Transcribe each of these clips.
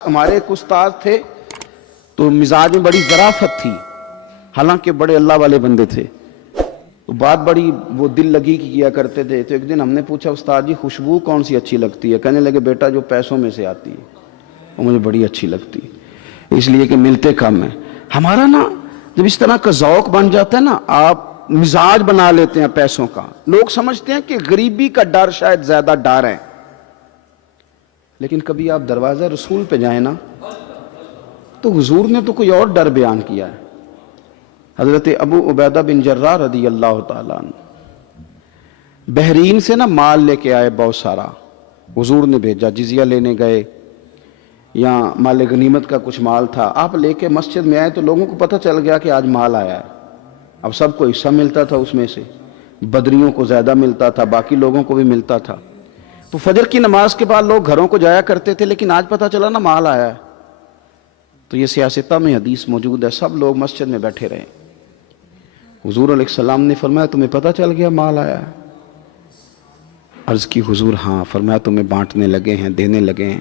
ہمارے ایک استاد تھے تو مزاج میں بڑی ظرافت تھی، حالانکہ بڑے اللہ والے بندے تھے، تو بات بڑی وہ دل لگی کی کیا کرتے تھے۔ تو ایک دن ہم نے پوچھا استاد جی خوشبو کون سی اچھی لگتی ہے؟ کہنے لگے بیٹا جو پیسوں میں سے آتی ہے وہ مجھے بڑی اچھی لگتی ہے، اس لیے کہ ملتے کم ہیں۔ ہمارا نا جب اس طرح کا ذوق بن جاتا ہے نا، آپ مزاج بنا لیتے ہیں پیسوں کا، لوگ سمجھتے ہیں کہ غریبی کا ڈر شاید زیادہ ڈر ہے، لیکن کبھی آپ دروازہ رسول پہ جائیں نا تو حضور نے تو کوئی اور ڈر بیان کیا ہے۔ حضرت ابو عبیدہ بن جراح رضی اللہ تعالیٰ عنہ بحرین سے نا مال لے کے آئے بہت سارا، حضور نے بھیجا، جزیہ لینے گئے یا مال غنیمت کا کچھ مال تھا، آپ لے کے مسجد میں آئے تو لوگوں کو پتہ چل گیا کہ آج مال آیا ہے۔ اب سب کو حصہ ملتا تھا، اس میں سے بدریوں کو زیادہ ملتا تھا، باقی لوگوں کو بھی ملتا تھا۔ تو فجر کی نماز کے بعد لوگ گھروں کو جایا کرتے تھے، لیکن آج پتہ چلا نا مال آیا ہے، تو یہ سیاستہ میں حدیث موجود ہے، سب لوگ مسجد میں بیٹھے رہے۔ حضور علیہ السلام نے فرمایا تمہیں پتہ چل گیا مال آیا ہے؟ عرض کی حضور ہاں۔ فرمایا تمہیں بانٹنے لگے ہیں، دینے لگے ہیں۔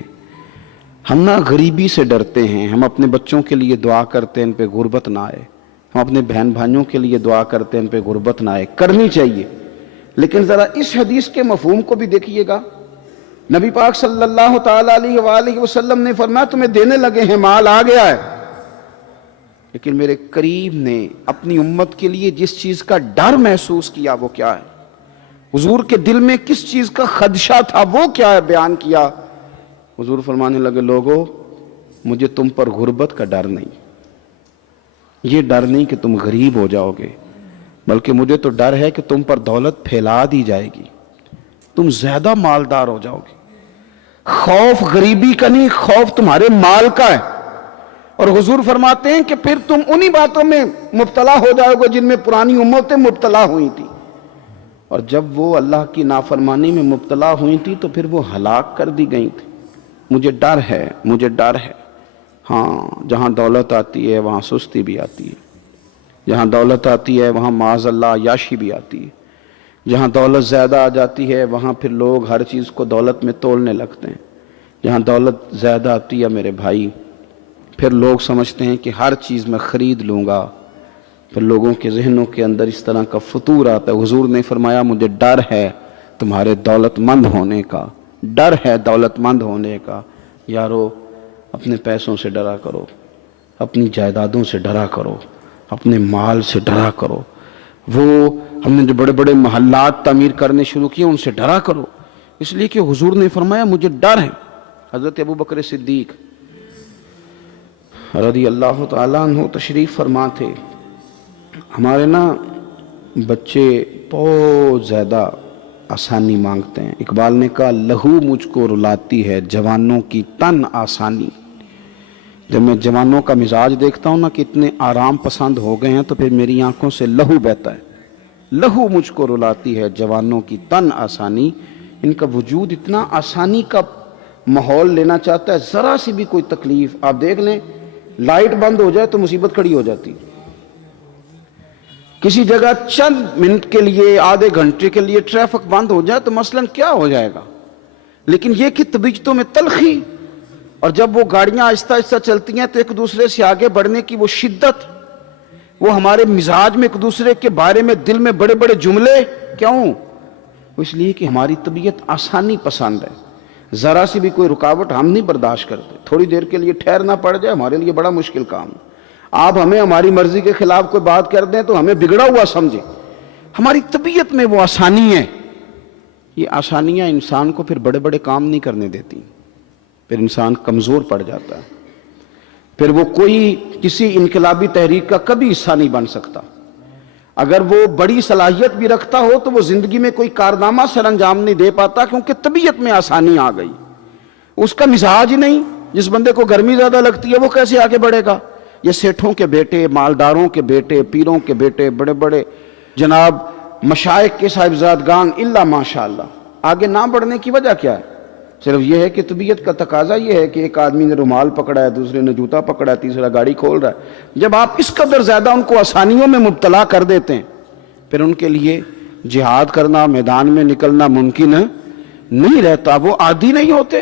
ہم نا غریبی سے ڈرتے ہیں، ہم اپنے بچوں کے لیے دعا کرتے ہیں ان پہ غربت نہ آئے، ہم اپنے بہن بھائیوں کے لیے دعا کرتے ہیں ان پہ غربت نہ آئے، کرنی چاہیے، لیکن ذرا اس حدیث کے مفہوم کو بھی دیکھیے گا۔ نبی پاک صلی اللہ تعالیٰ علیہ وآلہ وسلم نے فرمایا تمہیں دینے لگے ہیں، مال آ گیا ہے، لیکن میرے قریب نے اپنی امت کے لیے جس چیز کا ڈر محسوس کیا وہ کیا ہے، حضور کے دل میں کس چیز کا خدشہ تھا وہ کیا ہے بیان کیا۔ حضور فرمانے لگے لوگو مجھے تم پر غربت کا ڈر نہیں، یہ ڈر نہیں کہ تم غریب ہو جاؤ گے، بلکہ مجھے تو ڈر ہے کہ تم پر دولت پھیلا دی جائے گی، تم زیادہ مالدار ہو جاؤ گے۔ خوف غریبی کا نہیں، خوف تمہارے مال کا ہے۔ اور حضور فرماتے ہیں کہ پھر تم انہی باتوں میں مبتلا ہو جاؤ گے جن میں پرانی امتیں مبتلا ہوئی تھی، اور جب وہ اللہ کی نافرمانی میں مبتلا ہوئی تھی تو پھر وہ ہلاک کر دی گئی تھی۔ مجھے ڈر ہے، مجھے ڈر ہے۔ ہاں جہاں دولت آتی ہے وہاں سستی بھی آتی ہے، جہاں دولت آتی ہے وہاں معاذ اللہ عیاشی بھی آتی ہے، جہاں دولت زیادہ آ جاتی ہے وہاں پھر لوگ ہر چیز کو دولت میں تولنے لگتے ہیں۔ جہاں دولت زیادہ آتی ہے میرے بھائی، پھر لوگ سمجھتے ہیں کہ ہر چیز میں خرید لوں گا، پھر لوگوں کے ذہنوں کے اندر اس طرح کا فطور آتا ہے۔ حضور نے فرمایا مجھے ڈر ہے تمہارے دولت مند ہونے کا، ڈر ہے دولت مند ہونے کا۔ یارو اپنے پیسوں سے ڈرا کرو، اپنی جائیدادوں سے ڈرا کرو، اپنے مال سے ڈرا کرو، وہ ہم نے جو بڑے بڑے محلات تعمیر کرنے شروع کیے ان سے ڈرا کرو، اس لیے کہ حضور نے فرمایا مجھے ڈر ہے۔ حضرت ابو بکر صدیق رضی اللہ تعالیٰ عنہ تشریف فرما تھے۔ ہمارے نا بچے بہت زیادہ آسانی مانگتے ہیں۔ اقبال نے کہا لہو مجھ کو رلاتی ہے جوانوں کی تن آسانی۔ جب میں جوانوں کا مزاج دیکھتا ہوں نا کہ اتنے آرام پسند ہو گئے ہیں تو پھر میری آنکھوں سے لہو بہتا ہے۔ لہو مجھ کو رلاتی ہے جوانوں کی تن آسانی، ان کا وجود اتنا آسانی کا ماحول لینا چاہتا ہے، ذرا سی بھی کوئی تکلیف آپ دیکھ لیں، لائٹ بند ہو جائے تو مصیبت کھڑی ہو جاتی، کسی جگہ چند منٹ کے لیے آدھے گھنٹے کے لیے ٹریفک بند ہو جائے تو مثلاً کیا ہو جائے گا، لیکن یہ کہ طبیعتوں میں تلخی، اور جب وہ گاڑیاں آہستہ آہستہ چلتی ہیں تو ایک دوسرے سے آگے بڑھنے کی وہ شدت، وہ ہمارے مزاج میں ایک دوسرے کے بارے میں دل میں بڑے بڑے جملے، کیوں؟ اس لیے کہ ہماری طبیعت آسانی پسند ہے، ذرا سی بھی کوئی رکاوٹ ہم نہیں برداشت کرتے، تھوڑی دیر کے لیے ٹھہرنا پڑ جائے ہمارے لیے بڑا مشکل کام ہے۔ آپ ہمیں ہماری مرضی کے خلاف کوئی بات کر دیں تو ہمیں بگڑا ہوا سمجھیں، ہماری طبیعت میں وہ آسانی ہے۔ یہ آسانیاں انسان کو پھر بڑے بڑے کام نہیں کرنے دیتی، پھر انسان کمزور پڑ جاتا ہے، پھر وہ کوئی کسی انقلابی تحریک کا کبھی حصہ نہیں بن سکتا۔ اگر وہ بڑی صلاحیت بھی رکھتا ہو تو وہ زندگی میں کوئی کارنامہ سر انجام نہیں دے پاتا، کیونکہ طبیعت میں آسانی آ گئی، اس کا مزاج ہی نہیں۔ جس بندے کو گرمی زیادہ لگتی ہے وہ کیسے آگے بڑھے گا؟ یہ سیٹھوں کے بیٹے، مالداروں کے بیٹے، پیروں کے بیٹے، بڑے بڑے جناب مشائخ کے صاحبزادگان الا ماشاءاللہ، آگے نہ بڑھنے کی وجہ کیا ہے؟ صرف یہ ہے کہ طبیعت کا تقاضا یہ ہے کہ ایک آدمی نے رومال پکڑا ہے، دوسرے نے جوتا پکڑا ہے، تیسرا گاڑی کھول رہا ہے۔ جب آپ اس قدر زیادہ ان کو آسانیوں میں مبتلا کر دیتے ہیں پھر ان کے لیے جہاد کرنا، میدان میں نکلنا ممکن نہیں رہتا، وہ عادی نہیں ہوتے۔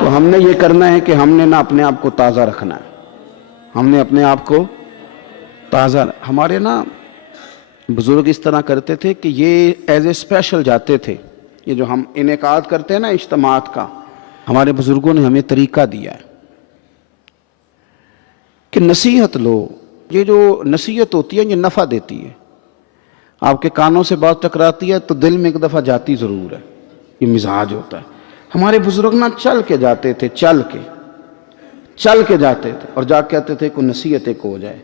تو ہم نے یہ کرنا ہے کہ ہم نے نا اپنے آپ کو تازہ رکھنا ہے، ہم نے اپنے آپ کو تازہ، ہمارے نا بزرگ اس طرح کرتے تھے کہ یہ ایز اے اسپیشل جاتے تھے، یہ جو ہم انعقاد کرتے ہیں نا اجتماعات کا، ہمارے بزرگوں نے ہمیں طریقہ دیا ہے کہ نصیحت لو، یہ جو نصیحت ہوتی ہے یہ نفع دیتی ہے، آپ کے کانوں سے بات ٹکراتی ہے تو دل میں ایک دفعہ جاتی ضرور ہے، یہ مزاج ہوتا ہے۔ ہمارے بزرگ نا چل کے جاتے تھے، چل کے جاتے تھے، اور جا کہتے تھے کوئی نصیحت ایک ہو جائے،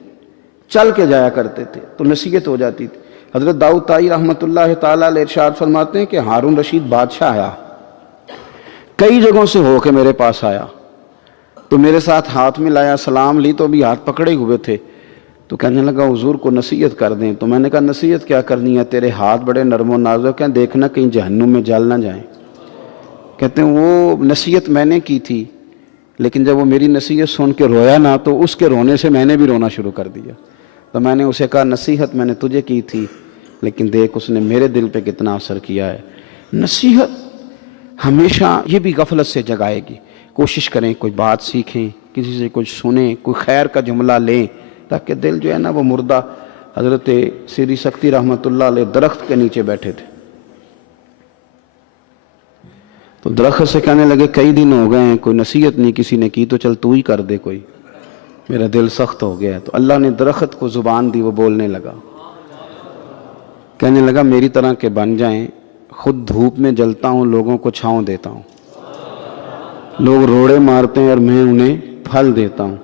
چل کے جایا کرتے تھے تو نصیحت ہو جاتی تھی۔ حضرت داؤد طائی رحمۃ اللہ تعالیٰ علیہ ارشاد فرماتے ہیں کہ ہارون رشید بادشاہ آیا، کئی جگہوں سے ہو کے میرے پاس آیا، تو میرے ساتھ ہاتھ میں لایا، سلام لی تو بھی ہاتھ پکڑے ہوئے تھے، تو کہنے لگا حضور کو نصیحت کر دیں، تو میں نے کہا نصیحت کیا کرنی ہے، تیرے ہاتھ بڑے نرم و نازک ہیں، دیکھنا کہیں جہنم میں جل نہ جائیں۔ کہتے ہیں وہ نصیحت میں نے کی تھی، لیکن جب وہ میری نصیحت سن کے رویا نا تو اس کے رونے سے میں نے بھی رونا شروع کر دیا، تو میں نے اسے کہا نصیحت میں نے تجھے کی تھی، لیکن دیکھ اس نے میرے دل پہ کتنا اثر کیا ہے۔ نصیحت ہمیشہ یہ بھی غفلت سے جگائے گی، کوشش کریں کوئی بات سیکھیں، کسی سے کچھ سنیں، کوئی خیر کا جملہ لیں، تاکہ دل جو ہے نا وہ مردہ۔ حضرت سری سکتی رحمۃ اللہ علیہ درخت کے نیچے بیٹھے تھے، تو درخت سے کہنے لگے کئی دن ہو گئے ہیں کوئی نصیحت نہیں کسی نے کی، تو چل تو ہی کر دے کوئی، میرا دل سخت ہو گیا ہے۔ تو اللہ نے درخت کو زبان دی، وہ بولنے لگا، کہنے لگا میری طرح کے بن جائیں، خود دھوپ میں جلتا ہوں، لوگوں کو چھاؤں دیتا ہوں، لوگ روڑے مارتے ہیں اور میں انہیں پھل دیتا ہوں۔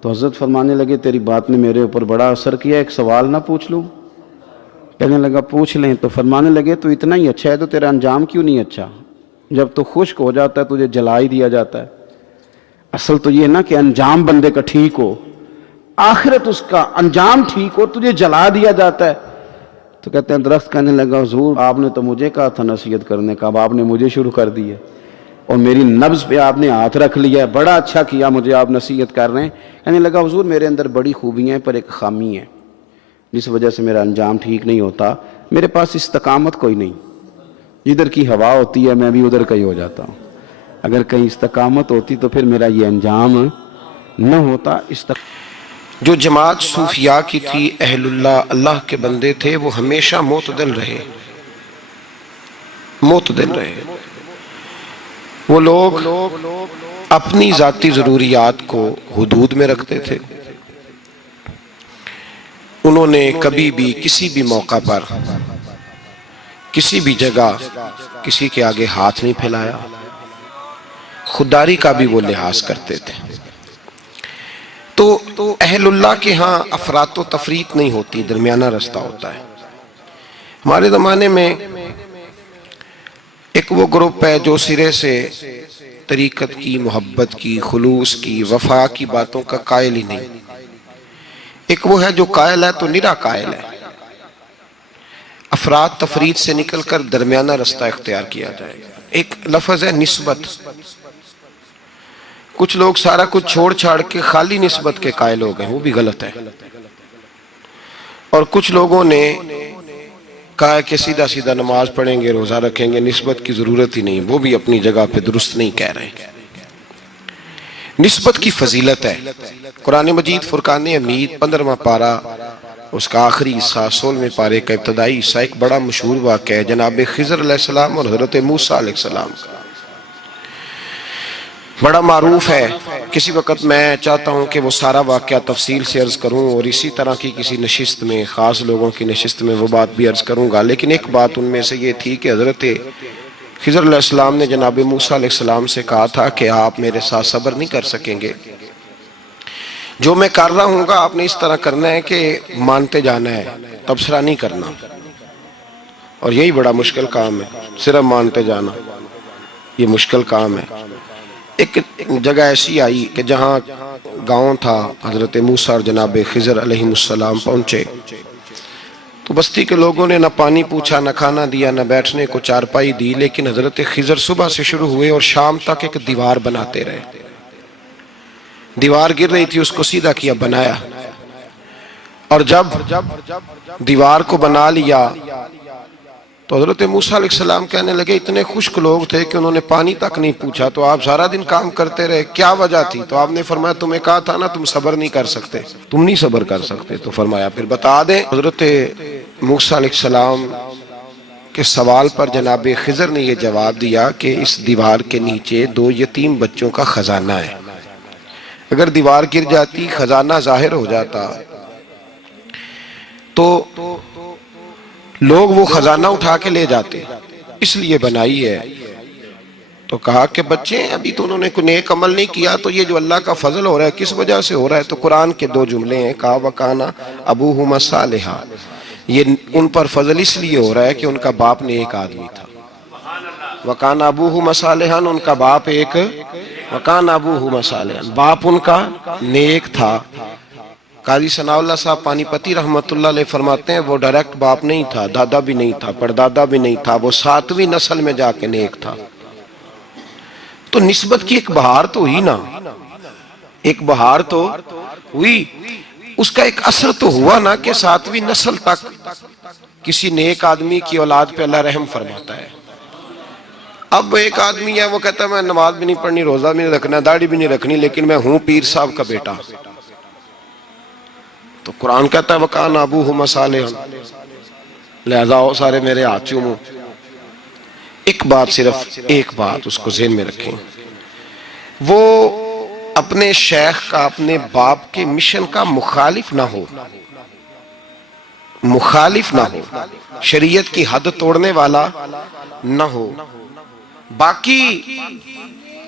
تو حضرت فرمانے لگے تیری بات نے میرے اوپر بڑا اثر کیا، ایک سوال نہ پوچھ لوں؟ کہنے لگا پوچھ لیں۔ تو فرمانے لگے تو اتنا ہی اچھا ہے تو تیرا انجام کیوں نہیں اچھا؟ جب تو خشک ہو جاتا ہے تجھے جلا ہی دیا جاتا ہے۔ اصل تو یہ نا کہ انجام بندے کا ٹھیک ہو، آخرت اس کا انجام ٹھیک ہو، تجھے جلا دیا جاتا ہے۔ تو کہتے ہیں درخت کہنے لگا حضور آپ نے تو مجھے کہا تھا نصیحت کرنے کا، اب آپ نے مجھے شروع کر دی ہے، اور میری نبض پہ آپ نے ہاتھ رکھ لیا ہے، بڑا اچھا کیا مجھے آپ نصیحت کر رہے ہیں۔ کہنے لگا حضور میرے اندر بڑی خوبیاں ہیں پر ایک خامی ہے، جس وجہ سے میرا انجام ٹھیک نہیں ہوتا، میرے پاس استقامت کوئی نہیں، جدھر کی ہوا ہوتی ہے میں بھی ادھر کا ہی ہو جاتا ہوں، اگر کہیں استقامت ہوتی تو پھر میرا یہ انجام نہ ہوتا۔ جو جماعت صوفیاء کی تھی، اہل اللہ، اللہ کے بندے تھے، وہ ہمیشہ معتدل رہے، وہ لوگ اپنی ذاتی ضروریات کو حدود میں رکھتے تھے، انہوں نے کبھی بھی کسی بھی موقع پر کسی بھی جگہ کسی کے آگے ہاتھ نہیں پھیلایا، خودداری کا بھی وہ لحاظ کرتے تھے۔ تو اہل اللہ کے ہاں افراط و تفریط نہیں ہوتی، درمیانہ رستہ ہوتا ہے۔ ہمارے زمانے میں ایک وہ گروپ ہے جو سرے سے طریقت کی، محبت کی، خلوص کی، وفا کی باتوں کا قائل ہی نہیں۔ ایک وہ ہے جو قائل ہے تو نرا قائل ہے، افراط تفریط سے نکل کر درمیانہ رستہ اختیار کیا جائے گا۔ ایک لفظ ہے نسبت، کچھ لوگ سارا کچھ چھوڑ چھاڑ کے خالی نسبت کے قائل ہو گئے، وہ بھی غلط ہے، اور کچھ لوگوں نے کہا کہ سیدھا سیدھا نماز پڑھیں گے، روزہ رکھیں گے، نسبت کی ضرورت ہی نہیں، وہ بھی اپنی جگہ پہ درست نہیں کہہ رہے۔ نسبت کی فضیلت ہے، قرآن مجید فرقان حمید 15واں پارہ اس کا آخری حصہ 16ویں پارے کا ابتدائی حصہ ایک بڑا مشہور واقعہ ہے جناب خضر علیہ السلام اور حضرت موسیٰ علیہ السلام کا، بڑا معروف ہے۔ کسی وقت میں چاہتا ہوں کہ وہ سارا واقعہ تفصیل سے عرض کروں، اور اسی طرح کی کسی نشست میں، خاص لوگوں کی نشست میں وہ بات بھی عرض کروں گا، لیکن ایک بات ان میں سے یہ تھی کہ حضرت خضر علیہ السلام نے جناب موسیٰ علیہ السلام سے کہا تھا کہ آپ میرے ساتھ صبر نہیں کر سکیں گے، جو میں کر رہا ہوں گا آپ نے اس طرح کرنا ہے کہ مانتے جانا ہے، تبصرہ نہیں کرنا، اور یہی بڑا مشکل کام ہے، صرف مانتے جانا یہ مشکل کام ہے۔ ایک جگہ ایسی آئی کہ جہاں گاؤں تھا، حضرت موسیٰ اور جناب خضر علیہ السلام پہنچے تو بستی کے لوگوں نے نہ پانی پوچھا، نہ کھانا دیا، نہ بیٹھنے کو چارپائی دی، لیکن حضرت خضر صبح سے شروع ہوئے اور شام تک ایک دیوار بناتے رہے۔ دیوار گر رہی تھی، اس کو سیدھا کیا، بنایا، اور جب دیوار کو بنا لیا تو حضرت موسیٰ علیہ السلام کہنے لگے اتنے خشک لوگ تھے کہ انہوں نے پانی تک نہیں پوچھا، تو آپ سارا دن کام کرتے رہے، کیا وجہ تھی؟ تو آپ نے فرمایا تمہیں کہا تھا نا تم صبر نہیں کر سکتے، تم نہیں صبر کر سکتے۔ تو فرمایا پھر بتا دیں۔ حضرت موسیٰ علیہ السلام کے سوال پر جناب خضر نے یہ جواب دیا کہ اس دیوار کے نیچے 2 یتیم بچوں کا خزانہ ہے، اگر دیوار گر جاتی خزانہ ظاہر ہو جاتا تو لوگ وہ خزانہ اٹھا کے لے جاتے، اس لیے بنائی ہے۔ تو کہا کہ بچے ابھی تو انہوں نے کوئی نیک عمل نہیں کیا، تو یہ جو اللہ کا فضل ہو رہا ہے کس وجہ سے ہو رہا ہے؟ تو قرآن کے 2 جملے ہیں، کہا وَكَانَ أَبُوهُمَا صَالِحًا، یہ ان پر فضل اس لیے ہو رہا ہے کہ ان کا باپ نیک آدمی تھا۔ وَكَانَ أَبُوهُمَا صَالِحًا، ان کا باپ ایک وَكَانَ أَبُوهُمَا صَالِحًا، باپ ان کا نیک تھا۔ قاضی ثناء اللہ صاحب پانی پتی رحمت اللہ علیہ فرماتے ہیں وہ ڈائریکٹ باپ نہیں تھا، دادا بھی نہیں تھا، پردادا بھی نہیں تھا، وہ 7ویں نسل میں جا کے نیک تھا۔ تو نسبت کی ایک بہار تو ہوئی نا، ایک بہار تو ہوئی، اس کا ایک اثر تو ہوا نا کہ 7ویں نسل تک کسی نیک آدمی کی اولاد پہ اللہ رحم فرماتا ہے۔ اب ایک آدمی ہے وہ کہتا ہے میں نماز بھی نہیں پڑھنی، روزہ بھی نہیں رکھنا، داڑھی بھی نہیں رکھنی، لیکن میں ہوں پیر صاحب کا بیٹا۔ تو قرآن کہتا ہے وَكَانَ أَبُوهُمَا صَالِحًا، لہذا آؤ سارے میرے ہاتھ چومو۔ ایک بات، صرف ایک بات اس کو ذہن میں رکھیں، وہ اپنے شیخ کا، اپنے باپ کے مشن کا مخالف نہ ہو، مخالف نہ ہو، شریعت کی حد توڑنے والا نہ ہو۔ باقی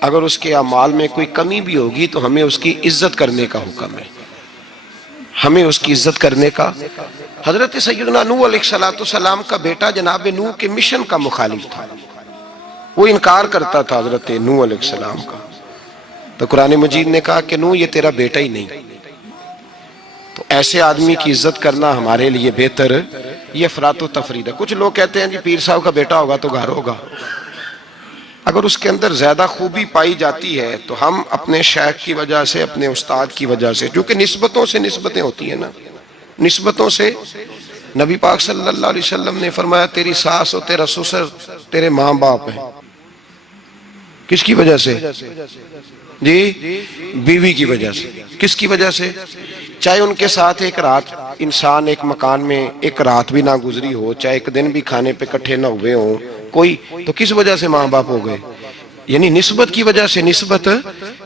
اگر اس کے اعمال میں کوئی کمی بھی ہوگی تو ہمیں اس کی عزت کرنے کا حکم ہے، ہمیں اس کی عزت کرنے کا۔ حضرت سیدنا نوح علیہ السلام کا بیٹا جناب نوح کے مشن کا مخالف تھا، وہ انکار کرتا تھا حضرت نوح علیہ السلام کا۔ تو قرآن مجید نے کہا کہ نوح یہ تیرا بیٹا ہی نہیں۔ تو ایسے آدمی کی عزت کرنا ہمارے لیے بہتر، یہ افراط و تفرید ہے۔ کچھ لوگ کہتے ہیں جی پیر صاحب کا بیٹا ہوگا تو گھر ہوگا، اگر اس کے اندر زیادہ خوبی پائی جاتی ہے تو ہم اپنے شیخ کی وجہ سے، اپنے استاد کی وجہ سے، جو کہ نسبتوں سے نسبتیں ہوتی ہیں نا، نسبتوں سے، نبی پاک صلی اللہ علیہ وسلم نے فرمایا تیری ساس اور تیرا سسر تیرے ماں باپ ہیں۔ کس کی وجہ سے؟ جی بیوی کی وجہ سے۔ کس کی وجہ سے؟ چاہے ان کے ساتھ ایک رات انسان ایک مکان میں ایک رات بھی نہ گزری ہو، چاہے ایک دن بھی کھانے پہ کٹھے نہ ہوئے ہوں کوئی، تو کس وجہ سے ماں باپ ہو گئے؟ یعنی نسبت کی وجہ سے۔ نسبت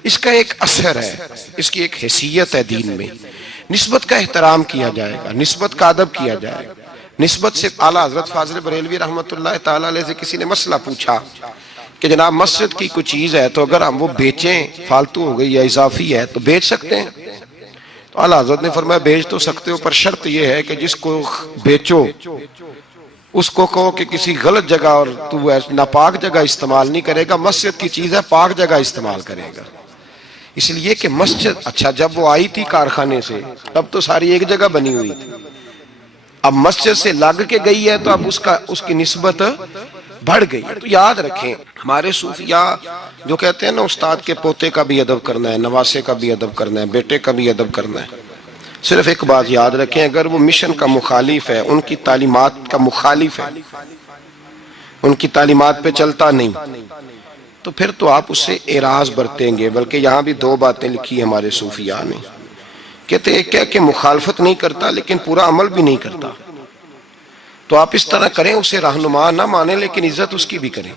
اس کا ایک اثر ہے، اس کی ایک حیثیت ہے دین میں۔ نسبت کا احترام کیا جائے گا، نسبت کا ادب کیا جائے گا۔ نسبت سے اعلیٰ حضرت فاضل بریلوی رحمت اللہ تعالیٰ علیہ سے کسی نے مسئلہ پوچھا کہ جناب مسجد کی کوئی چیز ہے تو اگر ہم وہ بیچیں، فالتو ہو گئی یا اضافی ہے تو بیچ سکتے ہیں؟ تو اعلیٰ حضرت نے فرمایا بیچ تو سکتے ہو، پر شرط یہ ہے کہ جس کو بیچو اس کو کہو کہ کسی غلط جگہ اور تو ناپاک جگہ استعمال نہیں کرے گا، مسجد کی چیز ہے پاک جگہ استعمال کرے گا۔ اس لیے کہ مسجد، اچھا جب وہ آئی تھی کارخانے سے تب تو ساری ایک جگہ بنی ہوئی تھی، اب مسجد سے لگ کے گئی ہے تو اب اس کی نسبت بڑھ گئی۔ تو یاد رکھیں ہمارے صوفیاء جو کہتے ہیں نا استاد کے پوتے کا بھی ادب کرنا ہے، نواسے کا بھی ادب کرنا ہے، بیٹے کا بھی ادب کرنا ہے، صرف ایک بات یاد رکھیں اگر وہ مشن کا مخالف ہے، ان کی تعلیمات کا مخالف ہے، ان کی تعلیمات پہ چلتا نہیں، تو پھر تو آپ اس سے اعراض برتیں گے۔ بلکہ یہاں بھی 2 باتیں لکھی ہمارے صوفیاء نے، کہتے ہیں کیا کہ مخالفت نہیں کرتا لیکن پورا عمل بھی نہیں کرتا، تو آپ اس طرح کریں اسے رہنما نہ مانیں لیکن عزت اس کی بھی کریں۔